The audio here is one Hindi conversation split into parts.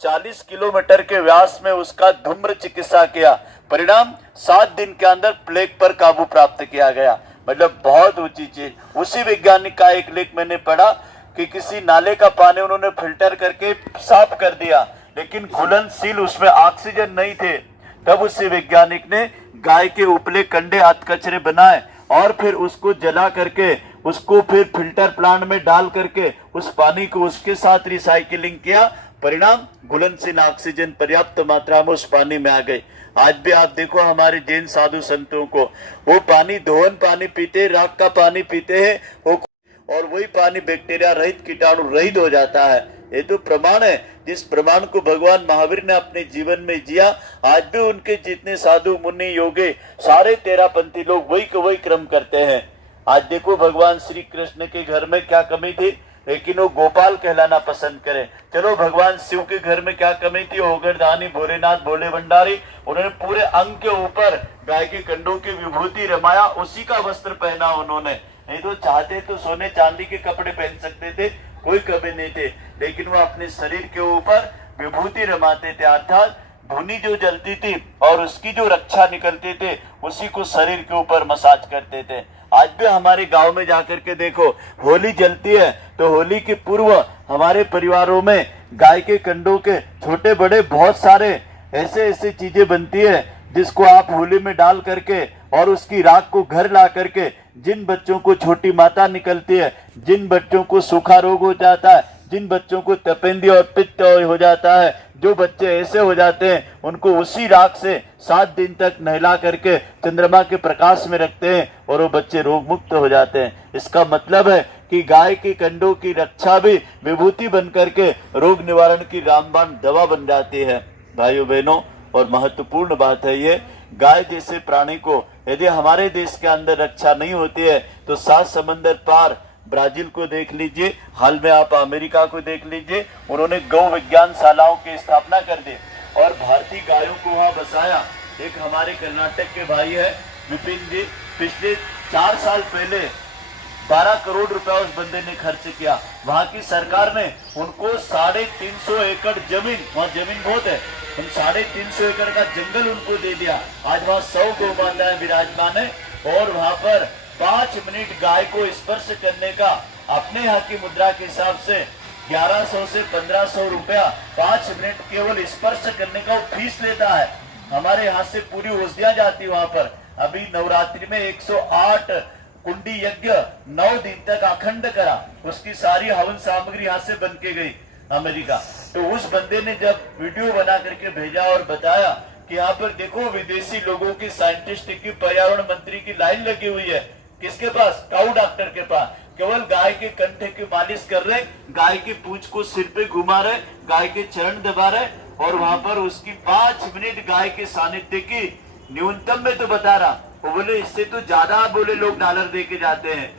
40 किलोमीटर के व्यास में उसका धूम्र चिकित्सा किया। परिणाम 7 दिन के अंदर प्लेग पर काबू प्राप्त किया गया। मतलब बहुत ऊंची चीज। उसी वैज्ञानिक का एक लेख मैंने पढ़ा कि किसी नाले का पानी उन्होंने फिल्टर करके साफ कर दिया, लेकिन घुलनशील उसमें ऑक्सीजन नहीं थे। तब उसी वैज्ञानिक ने गाय के उपले कंडे अधकचरे बनाए और फिर उसको जला करके उसको फिर फिल्टर प्लांट में डाल करके उस पानी को उसके साथ रिसाइकिलिंग किया। परिणाम घुलनशील ऑक्सीजन पर्याप्त मात्रा में उस पानी में आ गई। आज भी आप देखो हमारे जैन साधु संतों को, वो पानी धोवन पानी पीते, राख का पानी पीते हैं, वो और वही पानी बैक्टीरिया रहित कीटाणु रहित हो जाता है। ये तो प्रमाण है, जिस प्रमाण को भगवान महावीर ने अपने जीवन में जिया। आज भी उनके जितने साधु मुनि योगी सारे 13 पंथी लोग वही क्रम करते हैं। आज देखो भगवान श्री कृष्ण के घर में क्या कमी थी, लेकिन वो गोपाल कहलाना पसंद करे। चलो भगवान शिव के घर में क्या कमी थी, ओगरदानी भोलेनाथ भोले भंडारी, उन्होंने पूरे अंग के ऊपर गाय के कंडों की विभूति रमाया, उसी का वस्त्र पहना उन्होंने। नहीं तो चाहते तो सोने चांदी के कपड़े पहन सकते थे, कोई कमी नहीं थे, लेकिन वो अपने शरीर के ऊपर विभूति रमाते थे, अर्थात धुनी जो जलती थी और उसकी जो रक्षा निकलते थे उसी को शरीर के ऊपर मसाज करते थे। आज भी हमारे गांव में जाकर के देखो, होली जलती है तो होली के पूर्व हमारे परिवारों में गाय के कंडों के छोटे बड़े बहुत सारे ऐसे चीजें बनती है, जिसको आप होली में डाल करके और उसकी राख को घर ला करके जिन बच्चों को छोटी माता निकलती है, जिन बच्चों को सूखा रोग हो जाता है, जिन बच्चों को तपेंदी और पित्त हो जाता है, जो बच्चे ऐसे हो जाते हैं, उनको उसी राख से 7 दिन तक नहला करके चंद्रमा के प्रकाश में रखते हैं और वो बच्चे रोग मुक्त हो जाते हैं। इसका मतलब है कि गाय के कंडों की रक्षा भी विभूति बन करके रोग निवारण की रामबाण दवा बन जाती है। भाइयों बहनों, और महत्वपूर्ण बात है ये, गाय जैसे प्राणी को यदि हमारे देश के अंदर रक्षा नहीं होती है तो 7 समंदर पार ब्राजील को देख लीजिए, हाल में आप अमेरिका को देख लीजिए, उन्होंने गौ विज्ञान शालाओं की स्थापना कर दी और भारतीय गायों को वहां बसाया। एक हमारे कर्नाटक के भाई है विपिन जी, पिछले 4 साल पहले 12 करोड़ रुपया उस बंदे ने खर्च किया। वहां की सरकार ने उनको 350 एकड़ जमीन, वहां जमीन बहुत है, उन 350 एकड़ का जंगल उनको दे दिया। आज वहां 100 गौ माताएं विराजमान है और वहां पर 5 मिनट गाय को स्पर्श करने का अपने यहाँ की मुद्रा के हिसाब से 1100 से 1500 रुपया 5 मिनट केवल स्पर्श करने का वो फीस लेता है। हमारे यहाँ से पूरी औषधियां जाती वहां पर। अभी नवरात्रि में 108 कुंडी यज्ञ 9 दिन तक अखंड करा, उसकी सारी हवन सामग्री यहाँ से बन के गई अमेरिका। तो उस बंदे ने जब वीडियो बना करके भेजा और बताया कि यहाँ पर देखो विदेशी लोगों की, साइंटिस्ट की, पर्यावरण मंत्री की लाइन लगी हुई है, किसके पास, काऊ डॉक्टर के पास, केवल गाय के कंठे की मालिश कर रहे, गाय की पूंछ को सिर पे घुमा रहे, गाय के चरण दबा रहे और वहां पर उसकी 5 मिनट गाय के सानिध्य की न्यूनतम में तो बता रहा, वो बोले इससे तो ज्यादा बोले लोग डॉलर दे के जाते हैं,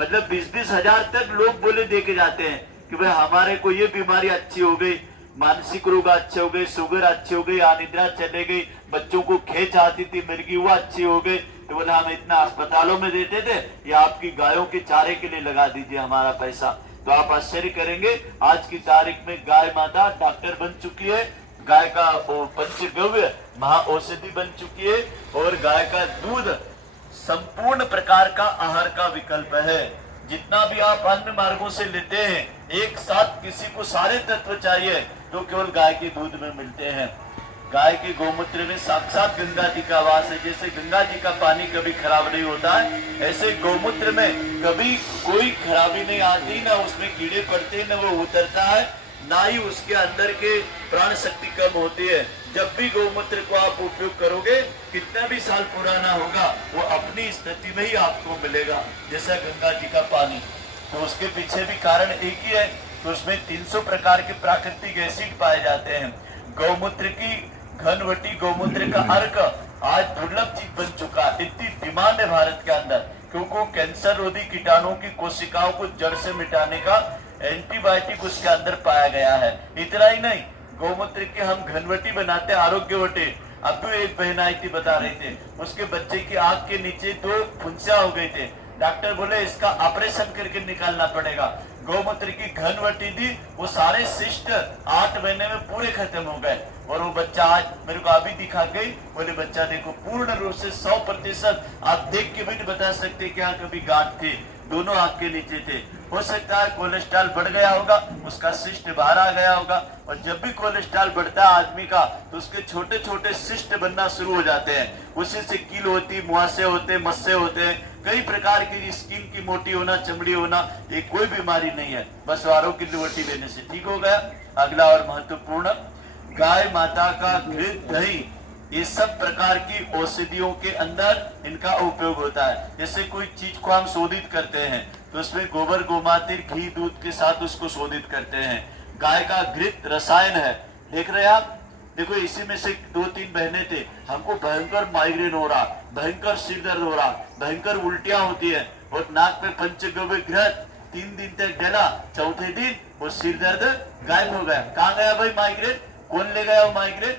मतलब 20-20 हजार तक लोग बोले दे के जाते हैं कि भाई हमारे को ये बीमारी अच्छी हो गई, मानसिक रोग अच्छे हो गए, शुगर अच्छी हो गई, अनिद्रा चले गई, बच्चों को खेच आती थी मिर्गी वो अच्छी हो गई, तो बोले हम इतना अस्पतालों में देते थे, या आपकी गायों के चारे के लिए लगा दीजिए हमारा पैसा। तो आप आश्चर्य करेंगे, आज की तारीख में गाय माता डॉक्टर बन चुकी है, गाय का पंचगव्य महा औषधि बन चुकी है और गाय का दूध संपूर्ण प्रकार का आहार का विकल्प है। जितना भी आप अन्य मार्गों से लेते हैं, एक साथ किसी को सारे तत्व चाहिए तो केवल गाय के दूध में मिलते हैं। गाय के गौमूत्र में साक्षात गंगा जी का वास है। जैसे गंगा जी का पानी कभी खराब नहीं होता है, ऐसे गौमूत्र में कभी कोई खराबी नहीं आती, ना उसमें कीड़े पड़ते, ना वो उतरता है, ना ही उसके अंदर के प्राण शक्ति कम होती है। जब भी गौमूत्र को आप उपयोग करोगे, कितना भी साल पुराना होगा, वो अपनी स्थिति में ही आपको मिलेगा, जैसा गंगा जी का पानी। तो उसके पीछे भी कारण एक ही है, तो उसमें 300 प्रकार के प्राकृतिक एसिड पाए जाते हैं। गौमूत्र की घनवटी गौमूत्र का अर्क आज दुर्लभ चीज बन चुका, इतनी डिमांड है भारत के अंदर, क्योंकि कैंसर रोधी कीटाणुओं की कोशिकाओं को जड़ से मिटाने का एंटीबायोटिक उसके अंदर पाया गया है। इतना ही नहीं, गौमूत्र के हम घनवटी बनाते हैं, आरोग्यवटी। अब तो एक बहन आई थी, बता रहे थे उसके बच्चे की आंख के नीचे 2 फुंसियां हो गए थे, डॉक्टर बोले इसका ऑपरेशन करके निकालना पड़ेगा। गौमूत्र की घनवटी दी, वो सारे शिष्ट 8 महीने में पूरे खत्म हो गए। और वो बच्चा आज मेरे को अभी दिखा गई, बोले बच्चा देखो पूर्ण रूप से 100%, आप देख के भी नहीं बता सकते कि यहाँ कभी गांठ थी, दोनों आंख के नीचे थे। हो सकता है कोलेस्ट्रॉल बढ़ गया होगा, उसका सिस्ट बाहर आ गया होगा। और जब भी कोलेस्ट्रॉल बढ़ता है आदमी का, तो उसके छोटे छोटे सिस्ट बनना शुरू हो जाते हैं। उसी से कील होती, मुहासे होते, मस्से होते हैं, कई प्रकार की स्किन की मोटी होना, चमड़ी होना, ये कोई बीमारी नहीं है, बस वारों की लिवटी लेने से ठीक हो गया। अगला और महत्वपूर्ण, गाय माता का घृत, दही, ये सब प्रकार की औषधियों के अंदर इनका उपयोग होता है। जैसे कोई चीज को हम शोधित करते हैं तो उसमें गोबर, गोमातिर, घी, दूध के साथ उसको शोधित करते हैं। गाय का घृत रसायन है, देख रहे हैं आप। देखो इसी में से 2-3 बहने थे, हमको भयंकर माइग्रेन हो रहा, भयंकर सिर दर्द हो रहा, भयंकर उल्टियां होती है, और नाक पे पंचगव्य घृत 3 दिन तक डला, चौथे दिन वो सिर दर्द गायब हो गया। कहाँ गया भाई माइग्रेन? कौन ले गया वो माइग्रेन?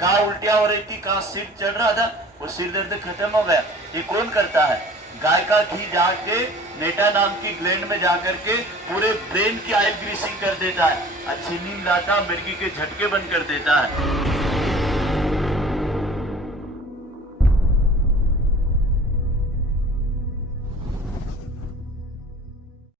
कहाँ उल्टियां हो रही थी, कहाँ सिर चढ़ रहा था, वो सिर दर्द खत्म हो गया। ये कौन करता है? गाय का घी जाके नेटा नाम की ग्लैंड में जाकर के पूरे ब्रेन की ऑयल ग्रीसिंग कर देता है, अच्छी नींद लाता, मिर्गी के झटके बंद कर देता है।